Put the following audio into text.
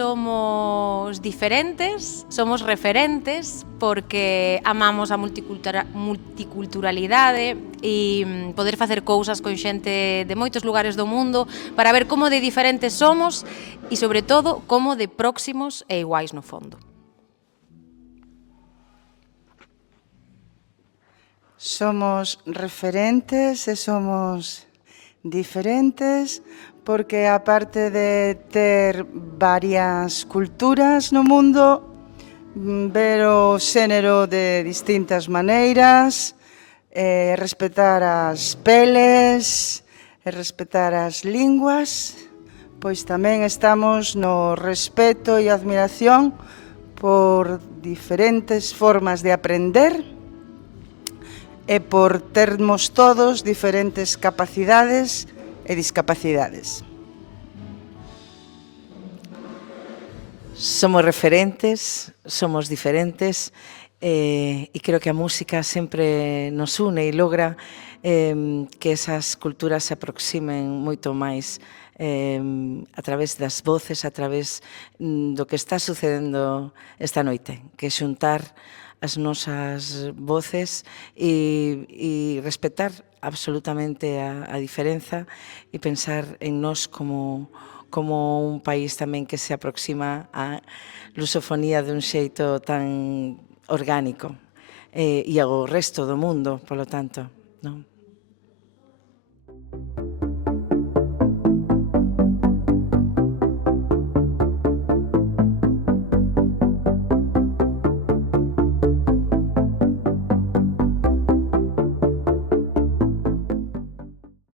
somos diferentes, somos referentes porque amamos a multiculturalidade e poder facer cousas con xente de moitos lugares do mundo para ver como de diferentes somos e, sobre todo, como de próximos e iguais no fondo. Somos referentes e somos diferentes porque, aparte de ter varias culturas no mundo, ver o xénero de distintas maneiras, respetar as peles e respetar as linguas, pois tamén estamos no respeto e admiración por diferentes formas de aprender e por termos todos diferentes capacidades e discapacidades. Somos referentes, somos diferentes e creo que a música sempre nos une e logra que esas culturas se aproximen moito máis a través das voces, a través do que está sucedendo esta noite, que xuntar as nosas voces e respetar absolutamente a diferenza e pensar en nós como un país tamén que se aproxima á lusofonía dun xeito tan orgánico e ao resto do mundo, polo tanto, non?